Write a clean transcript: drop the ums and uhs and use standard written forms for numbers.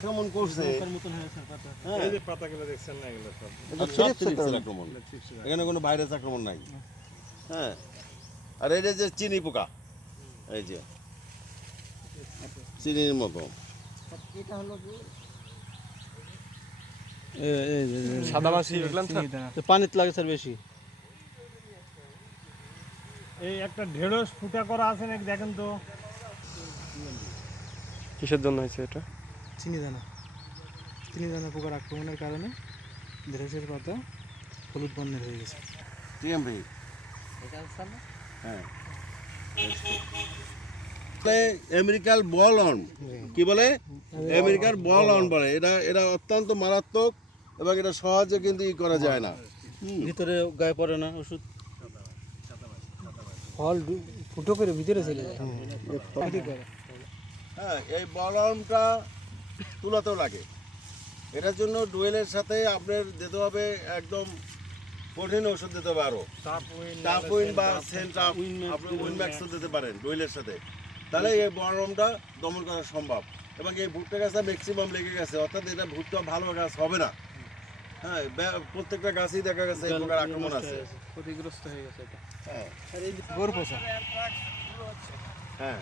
আক্রমণ করছে এই যে পাতাগুলো দেখছেন না, এগুলো সব সব থ্রিপসের আক্রমণ। এখানে কোনো ভাইরাস আক্রমণ নাই। হ্যাঁ, আর এই যে চিনি পোকা, এই যে চিনির মতো সাদামাছি দেখলাম তো পানিতে লাগে স্যার বেশি। এই একটা ঢেঁড়স ফুটা করা আছে নাকি দেখেন তো। কিসের জন্য হয়েছে এটা? চিনি দানা পোকার আক্রমণের কারণে ঢেঁড়সের পাতা হলুদ বর্ণের হয়ে গেছে। টিএমভি। হ্যাঁ, আমেরিকার বল অন, কি বলে আমেরিকার বল অন বলে। এটা অত্যন্ত মারাত্মক এবং এটা সহজে কিন্তু ই করা যায় না। ভিতরে গায়ে পড়ে না ওষুধ, ফল ফুটো করে ভিতরে চলে যায়। হ্যাঁ, এই বলমটা তুলাতেও লাগে। এটার জন্য ডুয়েলের সাথে আপনার দিতে হবে একদম কঠিন ওষুধ দিতে হবে, আরো টাফউইন বা সেন্ট্রাপ, আপনি উইনম্যাক্সও দিতে পারেন ডুয়েলের সাথে। তাহলে এই বলমটা দমন করা সম্ভব। এবং এই ভুট্টা গাছটা ম্যাক্সিমাম লেগে গেছে, অর্থাৎ এটা ভুট্টা ভালো গাছ হবে না। হ্যাঁ, প্রত্যেকটা গাছই দেখা গেছে এই প্রকার আক্রমণ আছে, ক্ষতিগ্রস্ত হয়ে গেছে এটা। হ্যাঁ আর এই গোর পোষা হ্যাঁ